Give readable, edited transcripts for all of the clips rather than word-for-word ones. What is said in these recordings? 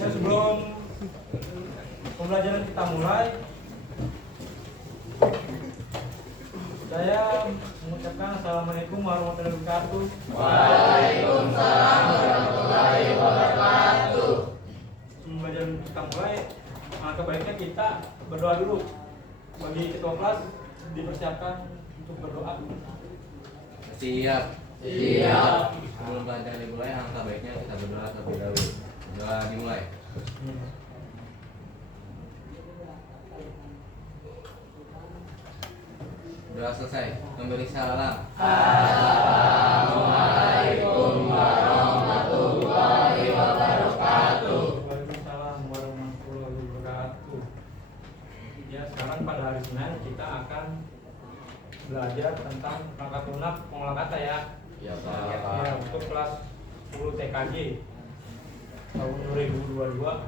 Sebelum pembelajaran kita mulai, saya mengucapkan Assalamualaikum warahmatullahi wabarakatuh. Waalaikumsalam warahmatullahi wabarakatuh. Sebelum pembelajaran kita mulai, maka baiknya kita berdoa dulu. Bagi ketua kelas dipersiapkan untuk berdoa. Siap. Siap. Sebelum pelajaran dimulai, angka baiknya kita berdoa terlebih dahulu. Doa dimulai. Doa selesai. Kembali salam. Assalamualaikum warahmatullahi wabarakatuh. Waalaikumsalam warahmatullahi wabarakatuh. Ya, sekarang pada hari Senin kita akan belajar tentang perangkat lunak pengolah kata ya. Ya, Ya, untuk kelas 10 TKJ tahun 2022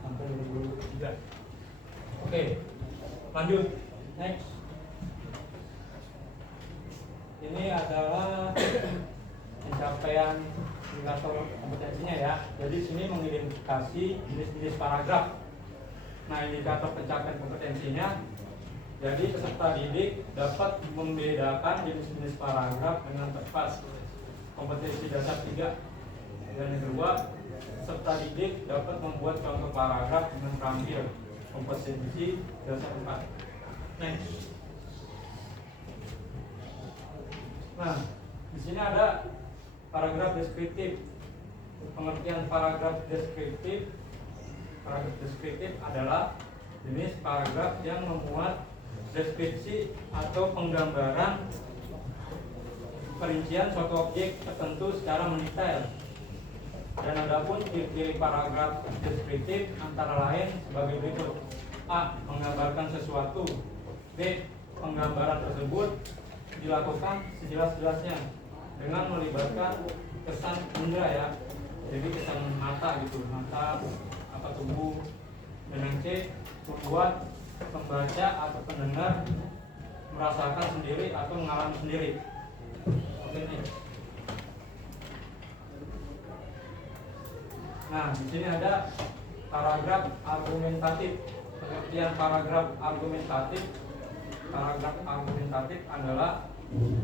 sampai 2023. Oke, lanjut. Next. Ini adalah pencapaian indikator kompetensinya ya. Jadi sini mengidentifikasi jenis-jenis paragraf. Nah, indikator pencapaian kompetensinya, jadi peserta didik dapat membedakan jenis-jenis paragraf dengan tepat. Kompetensi dasar 3. Dan yang kedua, peserta didik dapat membuat contoh paragraf dengan terampil. Kompetensi dasar 4. Next. Nah, di sini ada paragraf deskriptif. Pengertian paragraf deskriptif. Paragraf deskriptif adalah jenis paragraf yang memuat deskripsi atau penggambaran perincian suatu objek tertentu secara mendetail. Dan adapun ciri-ciri paragraf deskriptif antara lain sebagai berikut: A. Menggambarkan sesuatu. B. Penggambaran tersebut dilakukan sejelas-jelasnya dengan melibatkan kesan indera ya. Jadi kesan mata gitu, mata apa tubuh. Dan yang C. Membuat pembaca atau pendengar merasakan sendiri atau mengalami sendiri. Oke nih. Nah, di sini ada paragraf argumentatif. Pengertian paragraf argumentatif. Paragraf argumentatif adalah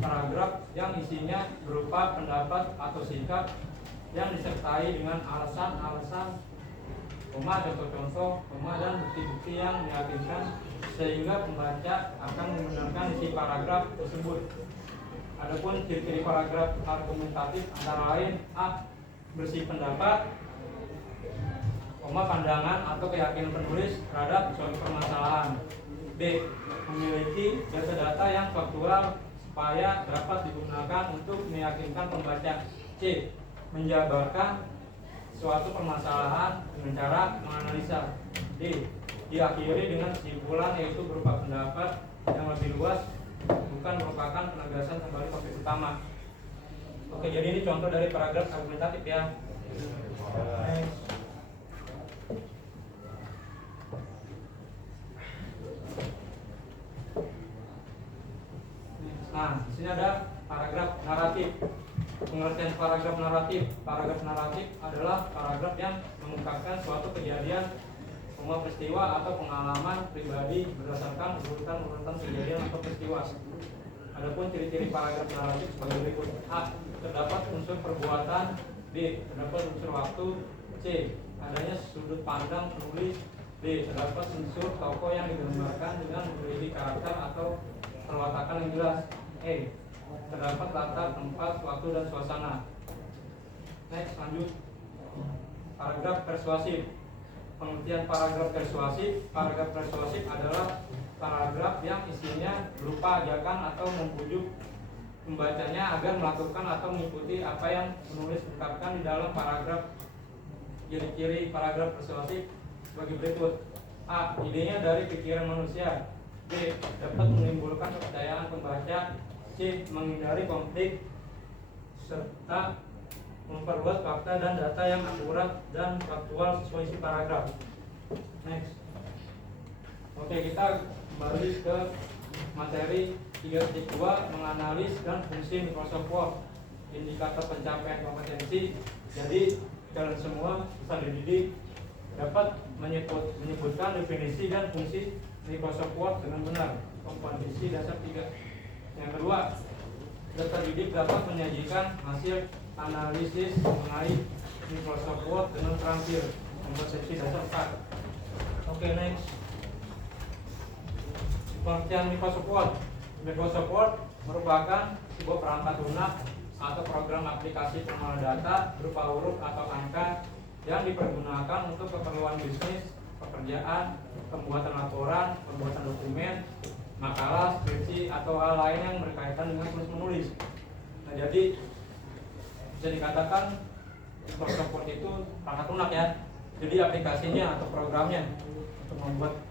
paragraf yang isinya berupa pendapat atau sikap yang disertai dengan alasan-alasan, contoh-contoh, dan bukti-bukti yang meyakinkan sehingga pembaca akan membenarkan isi paragraf tersebut. Adapun ciri-ciri paragraf argumentatif antara lain: A. Bersih pendapat, pandangan atau keyakinan penulis terhadap suatu permasalahan. B. Memiliki data-data yang faktual supaya dapat digunakan untuk meyakinkan pembaca. C. Menjabarkan suatu permasalahan dengan cara menganalisa. D. Diakhiri dengan kesimpulan yaitu berupa pendapat yang lebih luas, bukan merupakan penegasan kembali topik utama. Oke, jadi ini contoh dari paragraf argumentatif ya. Nah, di sini ada paragraf naratif. Pengertian paragraf naratif. Paragraf naratif adalah paragraf yang mengungkapkan suatu kejadian, peristiwa atau pengalaman pribadi berdasarkan urutan kejadian atau peristiwa. Adapun ciri-ciri paragraf naratif sebagai berikut: A. Terdapat unsur perbuatan. B. Terdapat unsur waktu. C. Adanya sudut pandang penulis. D. Terdapat unsur tokoh yang digambarkan dengan memiliki karakter atau perwatakan yang jelas. E. Terdapat latar, tempat, waktu, dan suasana. Next, lanjut. Paragraf persuasif. Pengertian paragraf persuasif. Paragraf persuasif adalah paragraf yang isinya berupa ajakan atau membujuk pembacanya agar melakukan atau mengikuti apa yang penulis ungkapkan di dalam paragraf. Ciri-ciri paragraf persuasif sebagai berikut: A. Idenya dari pikiran manusia. B. Dapat menimbulkan kepercayaan pembaca. C. Menghindari konflik serta memperluas fakta dan data yang akurat dan faktual sesuai isi paragraf. Next. Oke, kita kembali ke materi 3.2, menganalis dan fungsi Microsoft Word. Indikator pencapaian kompetensi Jadi kalian semua peserta dididik dapat menyebutkan definisi dan fungsi Microsoft Word dengan benar. Kompetensi dasar 3. Yang kedua, peserta didik dapat menyajikan hasil analisis mengenai Microsoft Word dengan terampil. Kompetensi dasar 4. Oke, next. Pengertian Microsoft Word. Microsoft Word merupakan sebuah perangkat lunak atau program aplikasi pengelola data berupa huruf atau angka yang dipergunakan untuk keperluan bisnis, pekerjaan, pembuatan laporan, pembuatan dokumen, makalah, skripsi, atau hal lain yang berkaitan dengan tulis menulis. Nah, jadi bisa dikatakan Microsoft Word itu perangkat lunak ya. Jadi aplikasinya atau programnya untuk membuat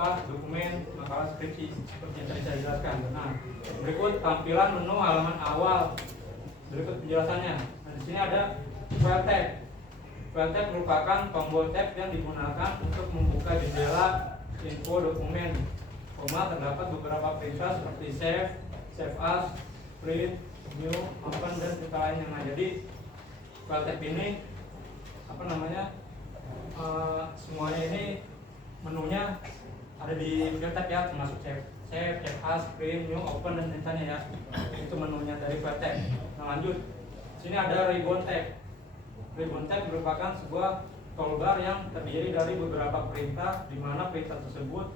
dokumen, makalah, skripsi seperti yang tadi saya jelaskan. Nah, berikut tampilan menu halaman awal. Berikut penjelasannya. Nah, di sini ada file tab. File tab merupakan tombol tab yang digunakan untuk membuka jendela info dokumen. Terdapat beberapa perintah seperti save as, print, new, open, dan perintah lainnya. Nah, jadi file tab ini semuanya ini menunya ada di file tab ya, termasuk save as, print, new, open, dan perintahnya ya. Itu menunya dari file tab. Nah, lanjut. Sini ada ribbon tab. Ribbon tab merupakan sebuah toolbar yang terdiri dari beberapa perintah di mana perintah tersebut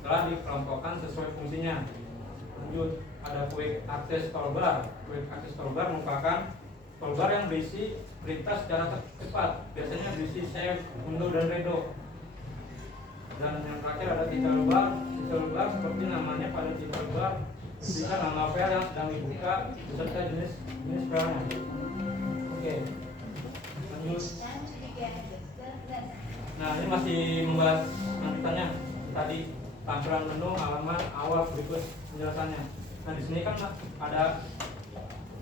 telah dikelompokkan sesuai fungsinya. Lanjut, ada quick access toolbar. Quick access toolbar merupakan toolbar yang berisi perintah secara cepat. Biasanya berisi save, undo, dan redo. Dan yang terakhir ada title bar. Title bar seperti namanya pada title bar bisa nama file yang sedang dibuka beserta jenis filenya. Oke. Lanjut. Nah, ini masih membahas lanjutannya tadi tampilan menu halaman awal berikut penjelasannya. Nah, di sini kan ada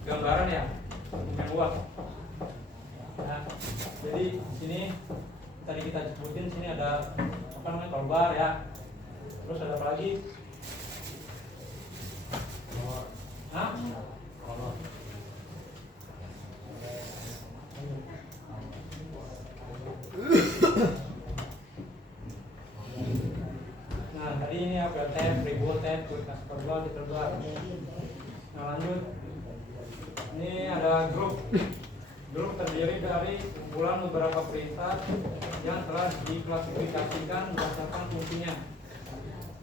gambaran ya, yang luas. Nah, jadi di sini tadi kita sebutin sini ada toolbar ya. Terus ada apa lagi? Nah, tadi ini apa? Tab, ribbon tab, quick access toolbar, title bar. Nah, lanjut. Ini ada grup. Grup terdiri dari kumpulan beberapa perintah yang telah diklasifikasikan berdasarkan fungsinya.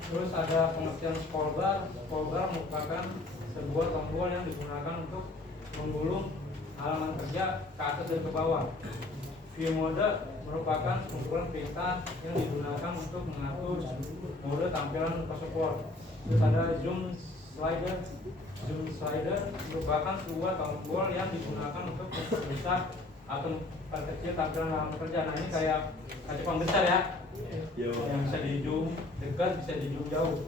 Terus ada pengertian scrollbar. Scrollbar merupakan sebuah tombol yang digunakan untuk menggulung halaman kerja ke atas dan ke bawah. View mode merupakan kumpulan perintah yang digunakan untuk mengatur mode tampilan Microsoft Word. Terus ada zoom slider. Zoom slider merupakan sebuah tombol yang digunakan untuk membesar atau memperkecil tampilan halaman kerja. Nah, ini kayak kaca besar ya, yang bisa di zoom dekat, bisa di zoom jauh.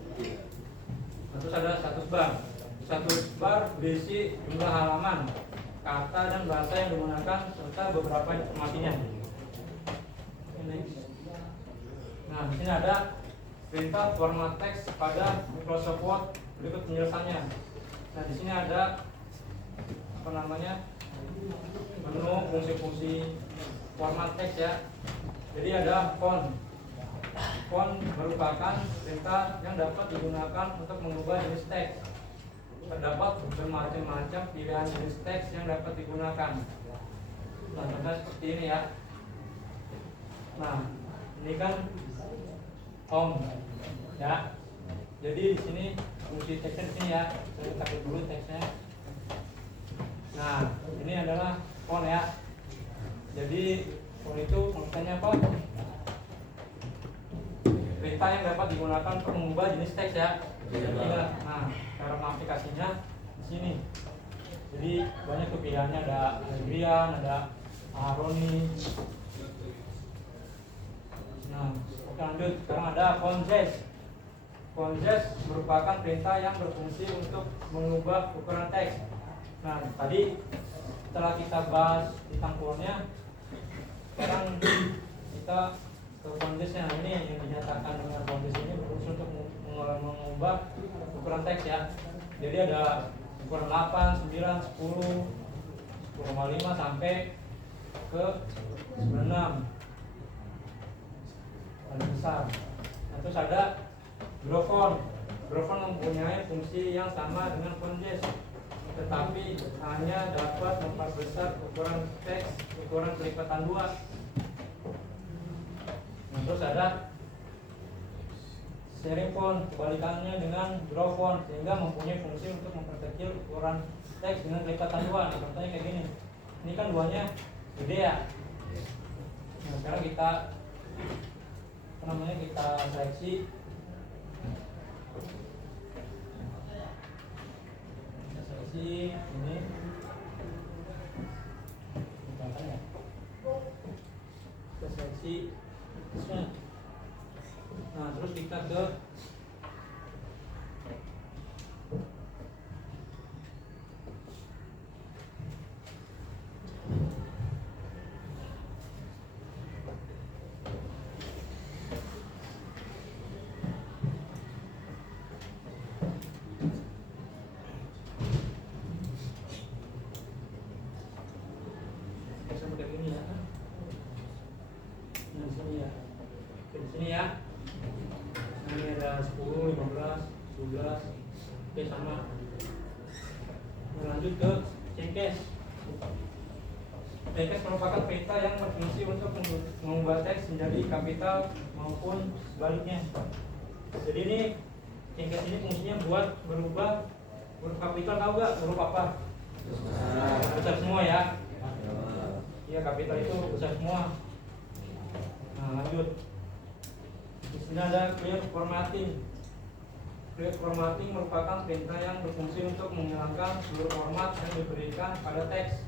Nah, terus ada status bar. Status bar berisi jumlah halaman, kata, dan bahasa yang digunakan serta beberapa informasinya. Nah, di sini ada perintah format teks pada Microsoft Word. Berikut penjelasannya. Nah, di sini ada menu fungsi-fungsi format teks ya. Jadi ada font. Font merupakan perintah yang dapat digunakan untuk mengubah jenis teks. Terdapat bermacam-macam pilihan jenis teks yang dapat digunakan. Nah, contohnya seperti ini ya. Nah, ini kan home ya. Jadi di sini fungsi teksnya di sini ya. Saya takut dulu teksnya. Nah, ini adalah font ya. Jadi font itu pengertiannya apa? Perintah yang dapat digunakan untuk mengubah jenis teks ya. Nah, cara aplikasinya di sini. Jadi banyak pilihannya, ada Adrian, ada Aroni. Nah, oke, lanjut. Sekarang ada font size. Font size merupakan perintah yang berfungsi untuk mengubah ukuran teks. Nah, tadi setelah kita bahas tentang fontnya, sekarang kita ke font size-nya. Ini yang dinyatakan dengan font size ini berfungsi untuk mengubah ukuran teks ya. Jadi ada ukuran 8, 9, 10, 10,5 sampai ke 96 paling besar. Nah, terus ada grofon. Grofon mempunyai fungsi yang sama dengan fonjes, tetapi hanya dapat memperbesar ukuran teks ukuran kelipatan 2. Nah, terus ada serifon, kebalikannya dengan grofon, sehingga mempunyai fungsi untuk memperkecil ukuran teks dengan kelipatan 2. Nah, contohnya kayak gini. Ini kan 2-nya gede ya. Nah, sekarang kita kita seleksi. Kita seleksi ini. Kita seleksi. Nah, terus kita ke sini ya. Nah, ini ada 10, 15, 12. Oke, sama. Nah, lanjut ke cengkes. Cengkes merupakan peta yang berfungsi untuk mengubah teks menjadi kapital maupun sebaliknya. Jadi ini cengkes ini fungsinya buat berubah huruf kapital. Tahu gak huruf apa? Besar semua ya. Iya, kapital itu besar semua. Nah, lanjut. Di sini ada clear formatting. Clear formatting merupakan perintah yang berfungsi untuk menghilangkan seluruh format yang diberikan pada teks.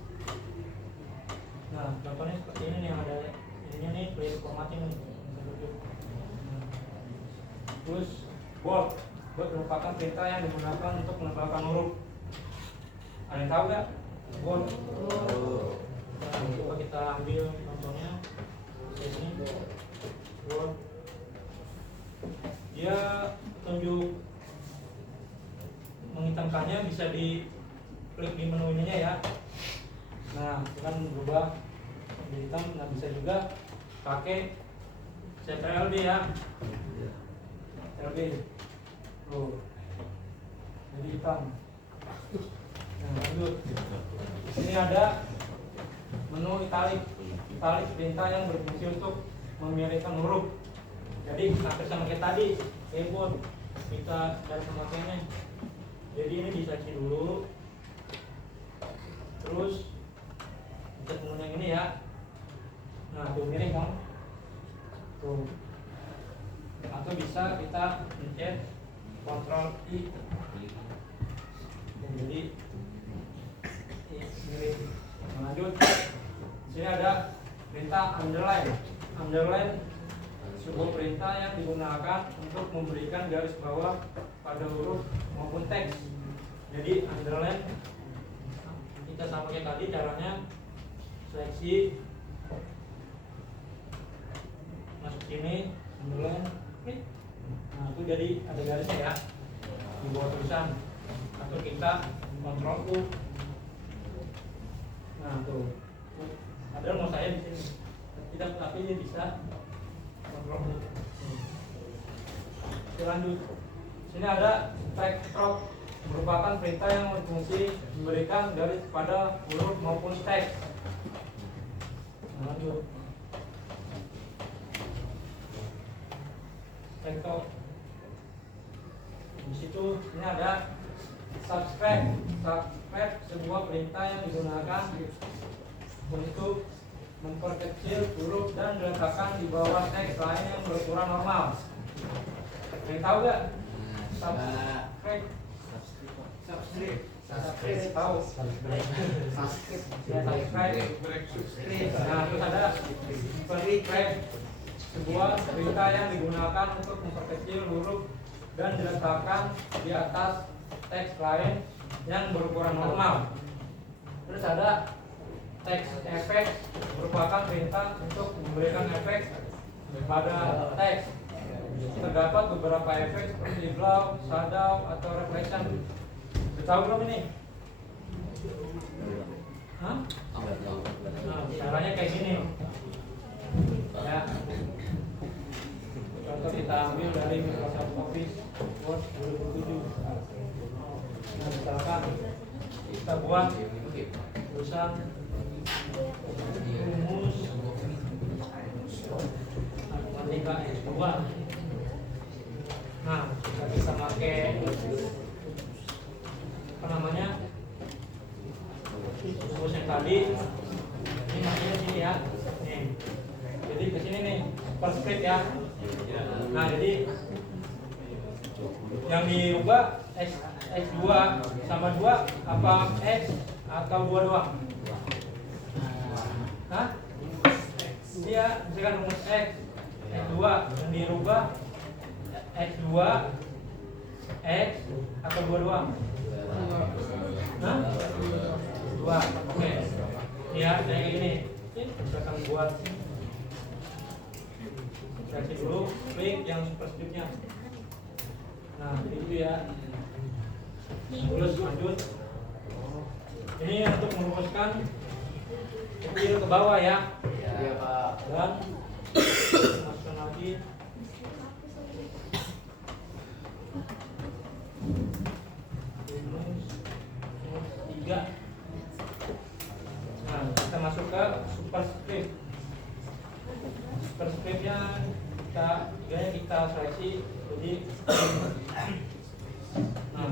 Nah, contohnya seperti ini nih, ada ininya nih, clear formatting nih. Terus bold. Bold merupakan perintah yang digunakan untuk menebalkan huruf. Ada yang tahu nggak? Bold. Nah, coba kita ambil contohnya. Ini bold. Dia petunjuk menghitamkannya bisa di klik di menu ininya ya. Nah, kan berubah menjadi hitam. Nah, bisa juga pakai CTRL-D ya. CTRL-D. Tuh. Jadi hitam. Nah, lanjut. Di sini ada menu italic. Italic perintah yang berfungsi untuk memiringkan huruf. Jadi hampir sama kayak tadi, keyboard kita cari pemakaiannya. Jadi ini diseleksi dulu, terus kita menu yang ini ya. Nah, tuh miring kan, tuh. Atau bisa kita pencet Ctrl I. Jadi miring. Lanjut. Sini ada perintah underline. Underline sebuah perintah yang digunakan untuk memberikan garis bawah pada huruf maupun teks. Jadi underline kita sama kayak tadi caranya, seleksi, masuk sini, underline, klik. Nah, itu jadi ada garisnya ya di bawah tulisan. Atau kita kontrol U. Nah, tuh. Padahal mau saya di sini. Tidak, tapi dia bisa kontrol. Lanjut. Sini ada drag drop, merupakan perintah yang berfungsi memberikan garis pada huruf maupun teks. Lanjut. Contoh. Di situ ini ada subscribe. Subscribe sebuah perintah yang digunakan untuk memperkecil huruf dan diletakkan di bawah teks lain yang berukuran normal. Yang tahu gak? Subscribe. Subscribe. Tahu? Subscribe. Nah, terus ada subscribe, sebuah perintah yang digunakan untuk memperkecil huruf dan diletakkan di atas teks lain yang berukuran normal. Terus ada text effect, merupakan perintah untuk memberikan efek pada teks. Terdapat beberapa efek seperti glow, shadow, atau reflection. Tahu belum ini? Hah? Nah, caranya kayak gini. Ya. Contoh kita ambil dari Microsoft Office Word 2007. Nah, misalkan kita buat tulisan rumus matematika S2. Nah, kita bisa pakai apa namanya? Rumus yang tadi ini makanya sini ya. Nih. Jadi ke sini nih, superscript ya. Nah, jadi yang dirubah X2 sama 2 apa X atau 2 doang? Hah? Iya, misalkan rumus X2 yang dirubah X2 X atau 2 doang? Hah? 2, oke. Ya, kayak gini. Misalkan buat kasih dulu klik yang superscriptnya. Nah, itu ya. Terus lanjut. Ini untuk merumuskan kecil ke bawah ya. Iya, Pak. Dan masukkan lagi. Rumus 3. Nah, kita masuk ke superscript. Superscriptnya kita seleksi. Jadi nah,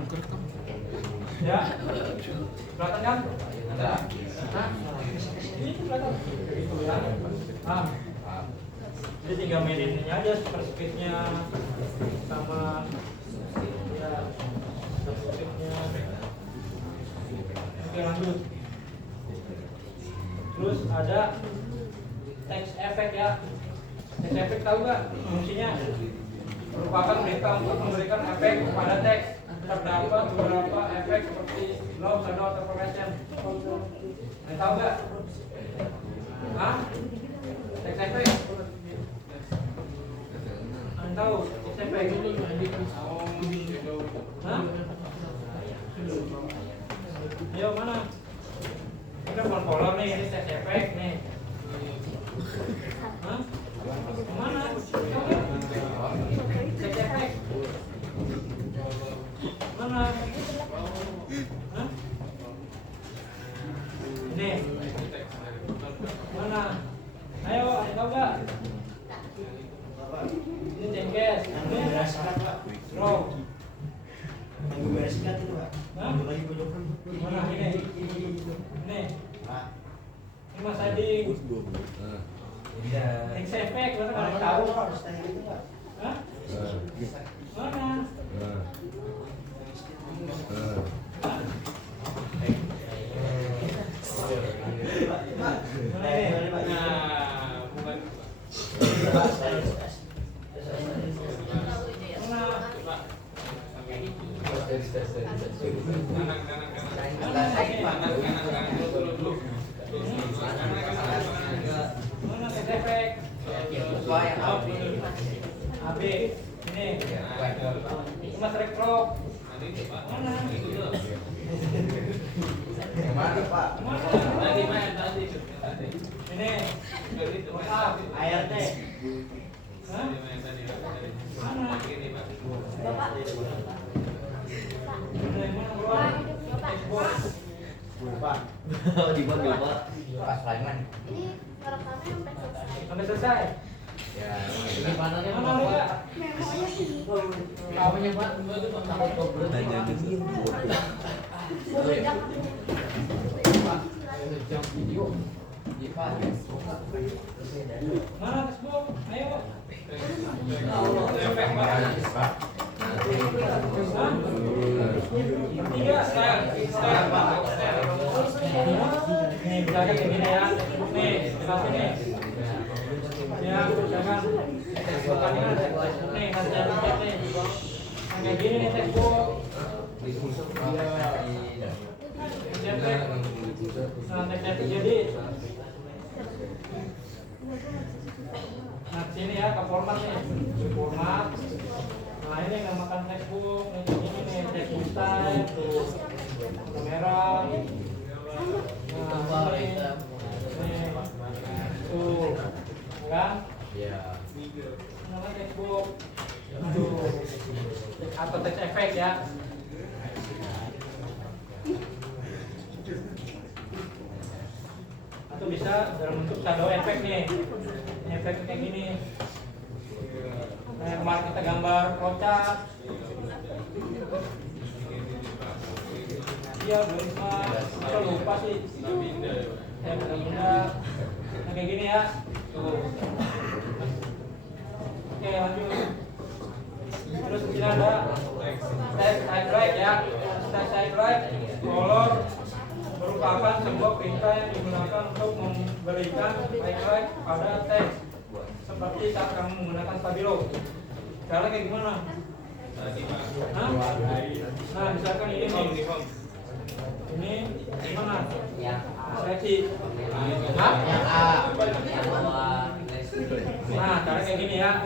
ya, kelihatan kan? Nah, ini kelihatan. Gitu ya. Nah, jadi tinggal maininnya aja superscriptnya sama ya superscriptnya. Oke, lanjut. Terus ada text effect ya. Text effect tahu nggak fungsinya? Merupakan perintah untuk memberikan efek kepada teks. Terdapat beberapa efek seperti glow, shadow, atau progression. Tahu nggak? Hah? Text effect? Tahu? Text effect? Hah? Ayo mana? Ini kan color nih, ini text effect nih. Hah? Mana? Text effect? Mana? Hah? Ini. Mana? Ayo, ada tahu nggak? Ini cengkes. Ini draw. Yang gue bereskan itu, Pak. Hah? Lagi pojokan. Mana ini? Ini. Ini Mas Adi. Iya. Text effect, mana nggak Kalau tahu? tahu harus tanya gitu, Pak. Hah? Mana? Mana ini? Nah, bukan. Mana text effect? AB. Ini. Mas Rekrok. Mana? Mana, Pak? Mana? Ini. WhatsApp. ART. Hah? Mana? Pak. Dipanggil Pak. Pak Sulaiman. Ini ngerekamnya sampai selesai. Sampai selesai. Ya, ini panelnya Mana Pak? Memonya sini. Kamunya Pak, itu takut goblok. Jam video. Iya Pak. Mana Facebook? Ayo. Efek Pak. Tiga, style. Nih, misalkan kayak gini ya. Nih, jelasin nih. Ya, misalkan textbook ini ada textbook nih, nanti ada chat nih. Yang kayak gini nih textbook. Cetek. Nah, cetek jadi. Nah, sini ya ke format nih. Format. Nah, ini yang namakan textbook. Ini nih textbook style tuh. Kamera. Nah, ini. kan? Ya. Namanya textbook. Atau text effect ya. Atau bisa dalam bentuk shadow effect nih. Ini efek kayak gini. Nah, kemarin kita gambar kocak. Iya, belum apa lupa sih. Benda. Nah, kayak gini ya. Tuh. Oke, lanjut. Terus di sini ada text highlight ya. Text highlight color merupakan sebuah perintah yang digunakan untuk memberikan highlight pada teks seperti saat kamu menggunakan stabilo. Cara kayak gimana? Hah? Nah, misalkan ini nih. Ini gimana? Seleksi. Hah? Nah, cara kayak gini ya.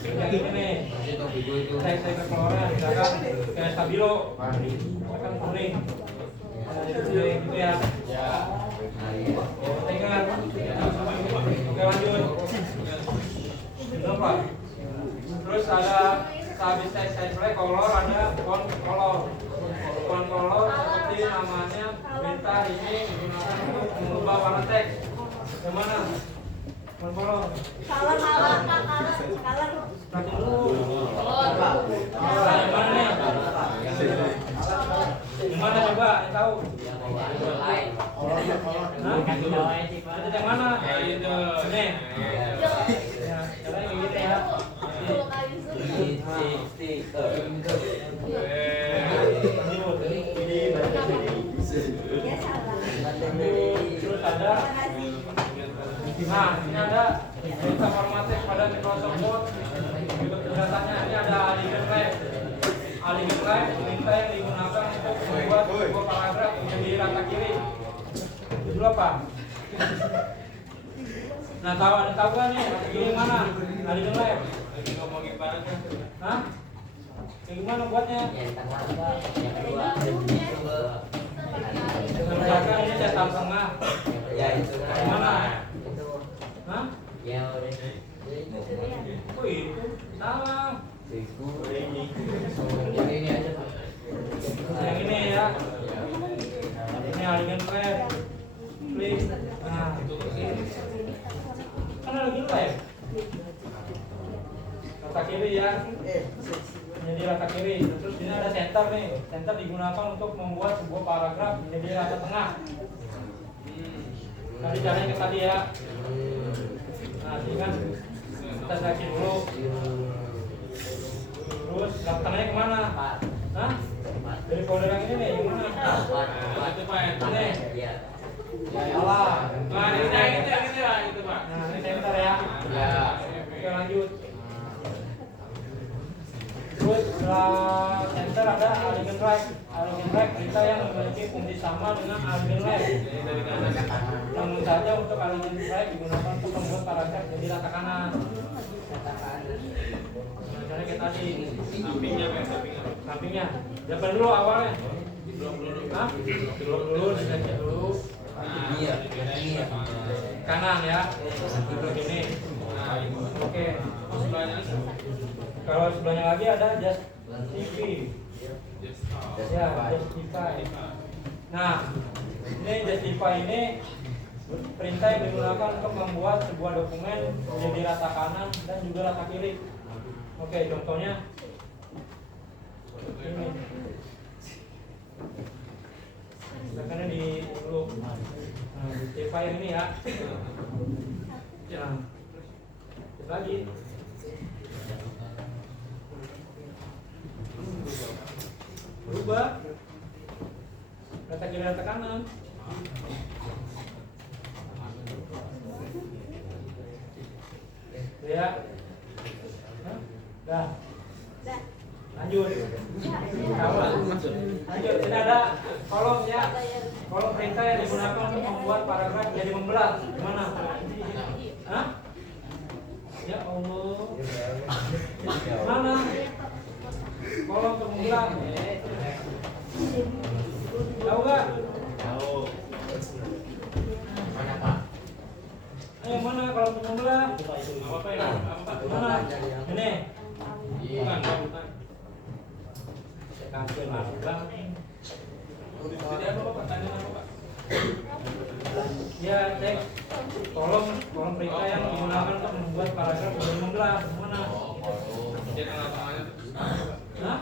Kayak gini nih. Saya keluarnya misalkan kayak stabilo. Misalkan kuning. Gitu ya. Ingat. Oke, lanjut. Berapa? Terus ada habis saya color, ada font color. Font color seperti namanya minta ini digunakan untuk mengubah warna teks. Yang mana? Font color. Color. Nanti dulu. Yang mana nih? Yang mana coba? Yang tahu? Hah? Itu yang mana? Ini. Ya, caranya kayak gitu ya. Terus ada. Nah, ini ada berita formatnya pada Microsoft Word. Datanya ini ada Alien Wrap. Alien Wrap perintah yang digunakan untuk membuat sebuah paragraf menjadi rata kiri. Itu apa? Nah, tahu kan nih rata kiri mana? Alien Wrap. Hah? Kayak gimana buatnya? Misalkan ini cetak tengah. Gimana? Hah? Oh itu salah. Ini aja Pak. Yang ini ya. Ini alien wrap. Please. Nah, kan alien wrap. Rata kiri ya. Menjadi rata kiri. Terus ini ada center nih. Center digunakan untuk membuat sebuah paragraf menjadi rata tengah. Tadi caranya ke tadi ya. Nah, ini kan kita seleksi dulu. Terus daftarnya kemana? Hah? Dari folder yang ini nih, yang mana? Itu Pak. Ini. Ya Allah. Nah, ini Pak. Nah, ini center ya. Ya. Oke, lanjut. Terus setelah center ada alien right. Alien right kita yang memiliki fungsi sama dengan alien left. Namun saja untuk alien right digunakan untuk membuat paragraf jadi rata kanan. Caranya kayak tadi. Sampingnya. Jawaban dulu awalnya. Hah? Belum dulu, diseleksi dulu. Kanan ya. Begini. Oke. Kalau sebelahnya lagi ada justify. Ya, justify. Nah, ini justify ini perintah yang digunakan untuk membuat sebuah dokumen menjadi rata kanan dan juga rata kiri. Oke, contohnya ini. Tekannya di dulu. Nah, justify yang ini ya. Ya. Lagi. Berubah. Rata kiri rata kanan. Ya. Dah. Lanjut. Lanjut. Ini ada kolom ya. Kolom perintah yang digunakan untuk membuat paragraf jadi membelah. Gimana? Hah? Ya Allah. Mana? Kolom untuk membelah. Tahu nggak? Tahu. Mana Pak? Yang mana kalau membelah? Apa ya? Apa? Mana? Ini. Bukan, bukan. Saya kasih magang. Jadi apa Pak? Pertanyaan apa Pak? Ya, cek. Tolong perintah yang digunakan untuk membuat paragraf yang membelah. Mana? Jadi tengah-tengahnya itu. Hah?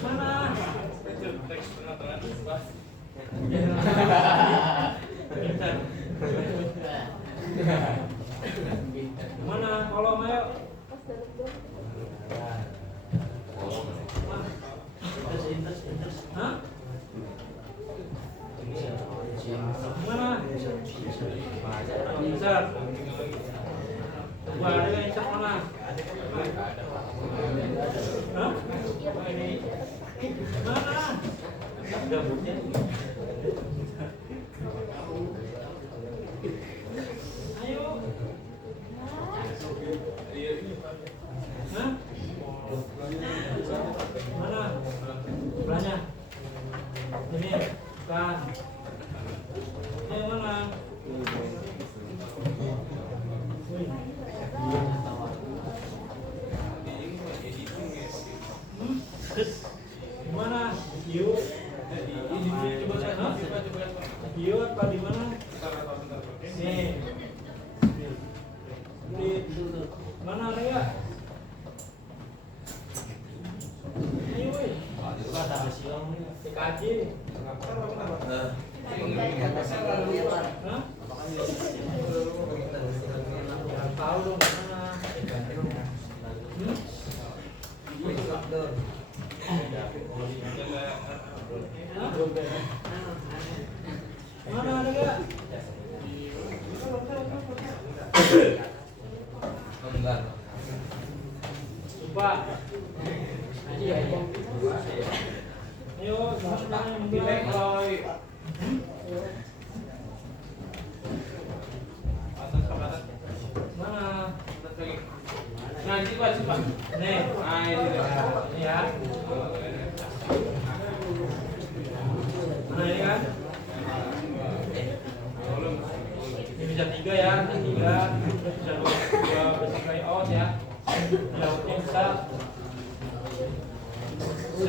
Mana? Teks tengah-tengah itu Pak. Pintar. Mana? Kolom ayo. Pas dalam dong. Hah? Mana? Besar. Coba ada yang cek mana? Hah? Mana? Ada bukti. Ayo. Hah? Mana? Belanya. Ini. Bukan. Ini mana? Wih. Terus gimana? Yuk. Yuk apa di mana? Nih. Di mana ada ya? Ayo, woi. Dikaji. Hah? Jangan tahu dong mana. Mana ada gak? Coba. Ayo, semuanya memulai. Mana? Nah, di situ Pak. Nih. Nah, ini Ini ya. Mana ini kan? Ini bisa 3 ya, ini 3. Terus bisa 2 basic layout ya. Layoutnya bisa 2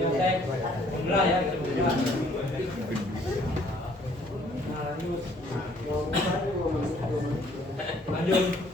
yang teks membelah ya, bisa membelah. Nah, lanjut.